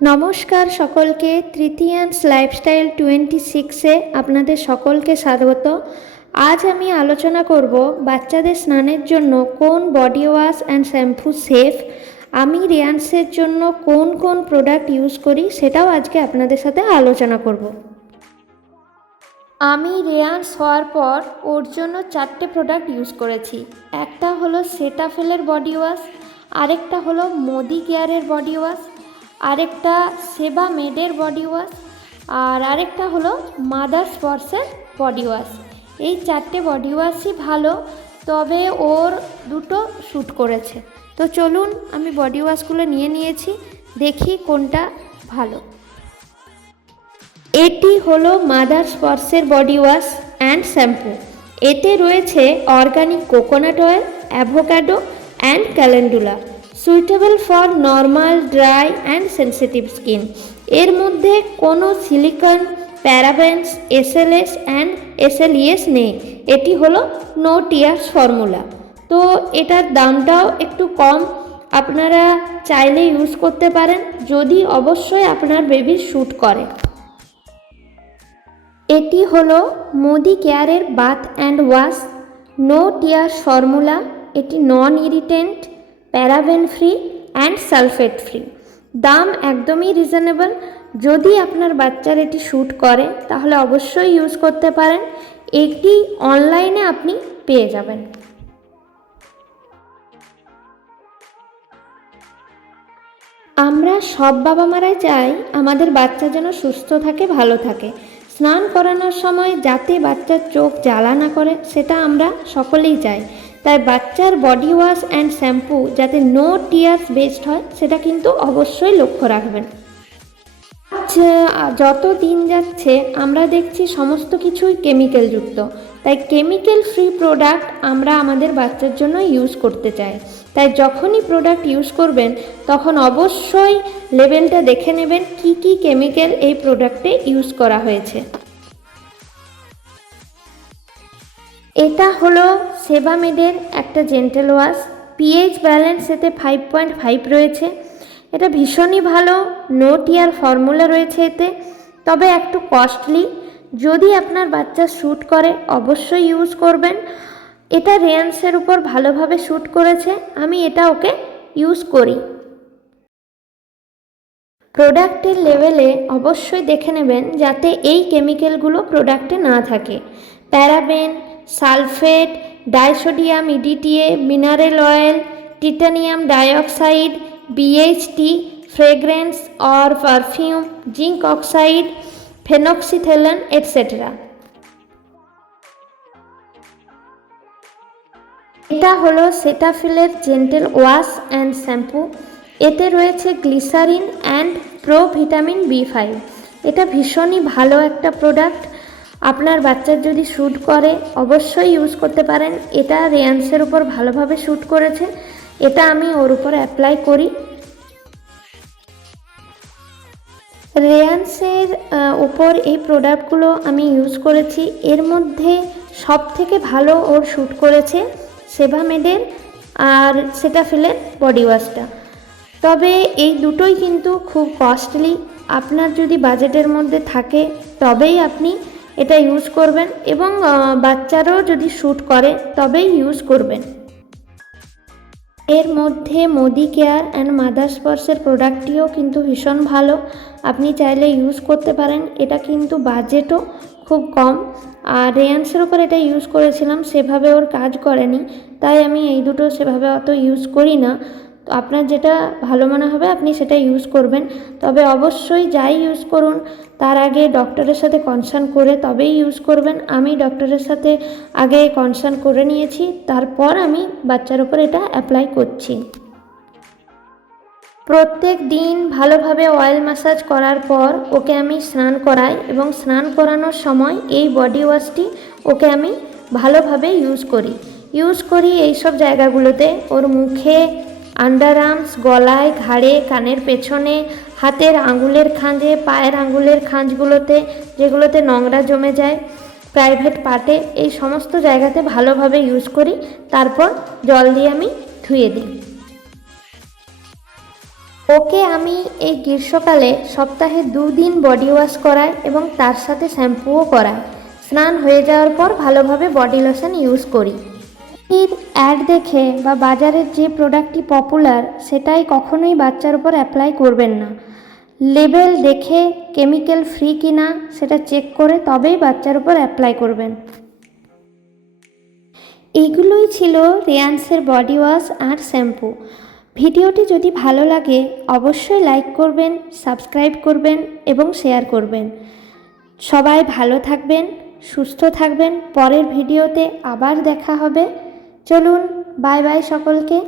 নমস্কার সকলকে, তৃতীয়াংশ লাইফস্টাইল 26-এ আপনাদের সকলকে স্বাগত। আজ আমি আলোচনা করব বাচ্চাদের স্নানের জন্য কোন body wash and shampoo safe. আমি রেয়ান্সের জন্য কোন কোন প্রোডাক্ট ইউজ করি সেটাও আজকে আপনাদের সাথে আলোচনা করব। আমি রেয়ান্স হওয়ার পর ওর জন্য 4টে প্রোডাক্ট ইউজ করেছি। একটা হলো সেটাফিলের বডি ওয়াশ, আরেকটা হলো মোদি কেয়ারের বডি ওয়াশ, আরেকটা সেবামেডের বডি ওয়াশ, আর আরেকটা হলো মাদার্স স্পর্শের বডি ওয়াশ। এই 4টে বডি ওয়াশই ভালো, তবে ওর দুটো শ্যুট করেছে। তো চলুন আমি বডি ওয়াশগুলো নিয়ে নিয়েছি, দেখি কোনটা ভালো। এটি হলো মাদার্স স্পর্শের বডি ওয়াশ অ্যান্ড শ্যাম্পু। এতে রয়েছে organic coconut oil, avocado and calendula, suitable for normal, dry and sensitive skin. এর মধ্যে কোনো সিলিকন, প্যারাবেন্স, এসএলএস অ্যান্ড এসএলইএস নেই। এটি হলো নো টিয়ার্স ফর্মুলা। তো এটার দামটাও একটু কম, আপনারা চাইলে ইউজ করতে পারেন যদি অবশ্যই আপনার বেবির শ্যুট করে। এটি হলো মোদি কেয়ারের bath and wash, no tears formula. এটি non irritant, paraben free and sulphate free. দাম একদমই রিজনেবল। যদি আপনার বাচ্চার এটি শ্যুট করে তাহলে অবশ্যই ইউজ করতে পারেন। এটি অনলাইনে আপনি পেয়ে যাবেন। আমরা সব বাবা মারাই চাই আমাদের বাচ্চা যেন সুস্থ থাকে, ভালো থাকে। স্নান করানোর সময় যাতে বাচ্চার চোখ জ্বালা না করে সেটা আমরা সকলেই চাই। তাই বাচ্চার বডি ওয়াশ অ্যান্ড শ্যাম্পু যাতে নো টিয়ার্স বেসড হয় সেটা কিন্তু অবশ্যই লক্ষ্য রাখবেন। যত দিন যাচ্ছে আমরা দেখছি সমস্ত কিছুই কেমিক্যালযুক্ত, তাই কেমিক্যাল ফ্রি প্রোডাক্ট আমরা আমাদের বাচ্চার জন্য ইউজ করতে চাই। তাই যখনই প্রোডাক্ট ইউজ করবেন তখন অবশ্যই লেবেলটা দেখে নেবেন কি কি কেমিক্যাল এই প্রোডাক্টে ইউজ করা হয়েছে। এটা হলো সেবামেডের একটা জেন্টেল ওয়াশ, পিএইচ ব্যালেন্স এতে 5.5 রয়েছে। এটা ভীষণই ভালো, নো টিয়ার ফর্মুলা রয়েছে এতে, তবে একটু কস্টলি। যদি আপনার বাচ্চা শ্যুট করে অবশ্যই ইউজ করবেন। এটা রেয়ান্সের উপর ভালোভাবে শ্যুট করেছে, আমি এটা ওকে ইউজ করি। প্রোডাক্টের লেভেলে অবশ্যই দেখে নেবেন যাতে এই কেমিক্যালগুলো প্রোডাক্টে না থাকে। Paraben, sulphate, disodium EDTA, mineral oil, titanium dioxide, BHT, fragrance or perfume, zinc oxide, phenoxyethanol etcetera. এটা হলো সেটাফিলের জেন্টেল ওয়াশ অ্যান্ড শ্যাম্পু। এতে রয়েছে glycerine and pro vitamin B5। এটা ভীষণই ভালো একটা প্রোডাক্ট। আপনার বাচ্চার যদি শ্যুট করে অবশ্যই ইউজ করতে পারেন। এটা রেয়ান্সের উপর ভালোভাবে শ্যুট করেছে, এটা আমি ওর উপর অ্যাপ্লাই করি। রেয়ান্সের উপর এই প্রোডাক্টগুলো আমি ইউজ করেছি। এর মধ্যে সব থেকে ভালো ওর শ্যুট করেছে সেবামেডের আর সেটাফিলের বডি ওয়াশটা। তবে এই দুটোই কিন্তু খুব কস্টলি। আপনার যদি বাজেটের মধ্যে থাকে তবেই আপনি এটা ইউজ করবেন, এবং বাচ্চারও যদি শ্যুট করে তবেই ইউজ করবেন। এর মধ্যে মোদি কেয়ার অ্যান্ড মাদার্স স্পর্শের প্রোডাক্টটিও কিন্তু ভীষণ ভালো, আপনি চাইলে ইউজ করতে পারেন। এটা কিন্তু বাজেটও খুব কম। আর রেয়ান্সের ওপর এটা ইউজ করেছিলাম, সেভাবে ওর কাজ করেনি, তাই আমি এই দুটো সেভাবে অত ইউজ করি না। তো আপনার যেটা ভালো মনে হবে আপনি সেটা ইউজ করবেন। তবে অবশ্যই যাই ইউজ করুন তার আগে ডক্টরের সাথে কনসাল্ট করে তবেই ইউজ করবেন। আমি ডক্টরের সাথে আগে কনসাল্ট করে নিয়েছি, তারপর আমি বাচ্চার উপর এটা অ্যাপ্লাই করছি। প্রত্যেক দিন ভালোভাবে অয়েল ম্যাসাজ করার পর ওকে আমি স্নান করাই, এবং স্নান করানোর সময় এই বডি ওয়াশটি ওকে আমি ভালোভাবে ইউজ করি এই সব জায়গাগুলোতে, ওর মুখে, আন্ডার আর্মস, গলায়, ঘাড়ে, কানের পেছনে, হাতের আঙুলের খাঁজে, পায়ের আঙুলের খাঁজগুলোতে যেগুলোতে নোংরা জমে যায়, প্রাইভেট পার্টে, এই সমস্ত জায়গাতে ভালোভাবে ইউজ করি। তারপর জল দিয়ে আমি ধুয়ে দিই। ওকে আমি এই গ্রীষ্মকালে সপ্তাহে 2 দিন বডি ওয়াশ করাই এবং তার সাথে শ্যাম্পুও করাই। স্নান হয়ে যাওয়ার পর ভালোভাবে বডি লোশন ইউজ করি। এর অ্যাড দেখে বা বাজারের যে প্রোডাক্টটি পপুলার সেটাই কখনোই বাচ্চার উপর অ্যাপ্লাই করবেন না। লেবেল দেখে কেমিক্যাল ফ্রি কিনা সেটা চেক করে তবেই বাচ্চার উপর অ্যাপ্লাই করবেন। এগুলোই ছিল রেয়ান্সের বডি ওয়াশ আর শ্যাম্পু। ভিডিওটি যদি ভালো লাগে অবশ্যই লাইক করবেন, সাবস্ক্রাইব করবেন এবং শেয়ার করবেন। সবাই ভালো থাকবেন, সুস্থ থাকবেন। পরের ভিডিওতে আবার দেখা হবে। চলুন, বাই বাই সকলকে।